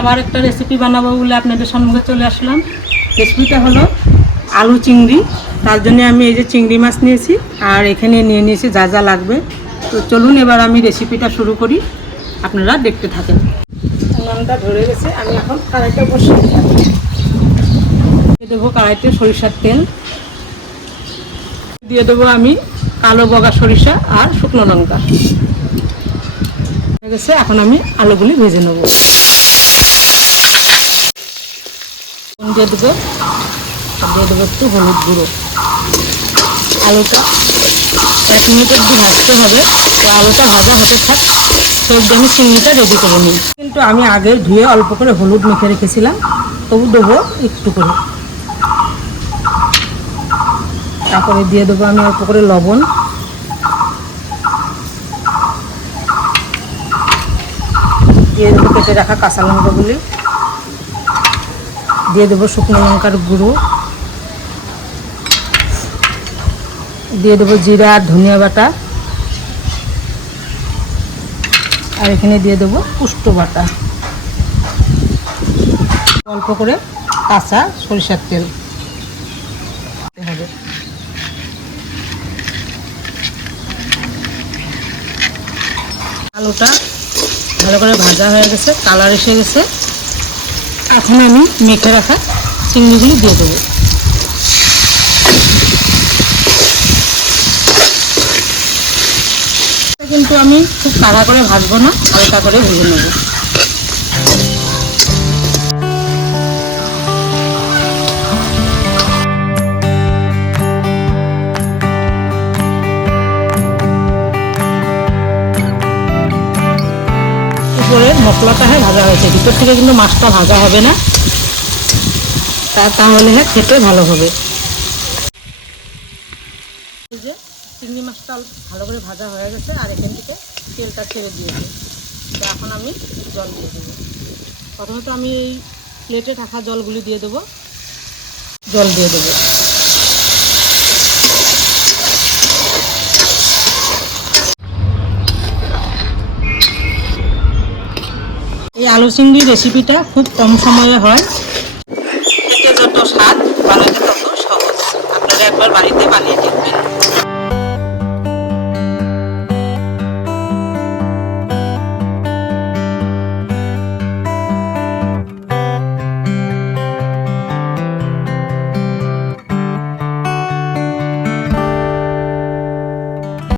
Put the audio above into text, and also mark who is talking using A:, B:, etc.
A: আবার একটা রেসিপি বানাবো বলে আপনাদের সম্মুখে চলে আসলাম। রেসিপিটা হলো আলু চিংড়ি। তার জন্য আমি এই যে চিংড়ি মাছ নিয়েছি আর এখানে নিয়ে নিয়েছি যা যা লাগবে। তো চলুন এবার আমি রেসিপিটা শুরু করি। আপনারা দেখতে থাকেন। উনানটা ধরে গেছে, আমি এখন কড়াইটা বসিয়ে দিয়ে দেবো কড়াইতে সরিষার তেল। দিয়ে দেবো আমি কালো বগা সরিষা আর শুকনো লঙ্কা। গেছে, এখন আমি আলুগুলি ভেজে নেব। দিয়ে দেবো দিয়ে দেবো একটু হলুদ গুঁড়ো। আলুটা এক মিনিট একটু ভাজতে হবে, তো আলুটা ভাজা হতে থাক একটু আমি চিংড়িটা রেডি করে নিই। কিন্তু আমি আগে ধুয়ে অল্প করে হলুদ মেখে রেখেছিলাম, তবু দেবো একটু করে। তারপরে দিয়ে দেবো আমি অল্প করে লবণ। দিয়ে দেবো কেটে রাখা কাঁচা লঙ্কাগুলি। দিয়ে দেবো শুকনো লঙ্কার গুঁড়ো। দিয়ে দেবো জিরা আর ধনিয়া বাটা। আর এখানে দিয়ে দেবো পুষ্ট বাটা। অল্প করে কাঁচা সরিষার তেল। আলুটা ভালো করে ভাজা হয়ে গেছে কালার এসে গেছে। এখন আমি মেখে রাখা চিংড়িগুলি দিয়ে দেবো। কিন্তু আমি খুব তাড়া করে ভাজবো না, হালকা করে ভেজে নেব। উপরের মশলাটা হ্যাঁ ভাজা হয়েছে। ভিতর থেকে কিন্তু মাছটা ভাজা হবে না। তা তাহলে হ্যাঁ খেতে ভালো হবে। যে চিংড়ি মাছটা ভালো করে ভাজা হয়ে গেছে আর এখান থেকে তেলটা ছেড়ে দিয়েছে। এখন আমি জল দিয়ে দেবো। প্রথমে তো আমি এই প্লেটে রাখা জলগুলি দিয়ে দেবো। জল দিয়ে দেবো। আলু চিংড়ি রেসিপিটা খুব কম সময়ে হয়।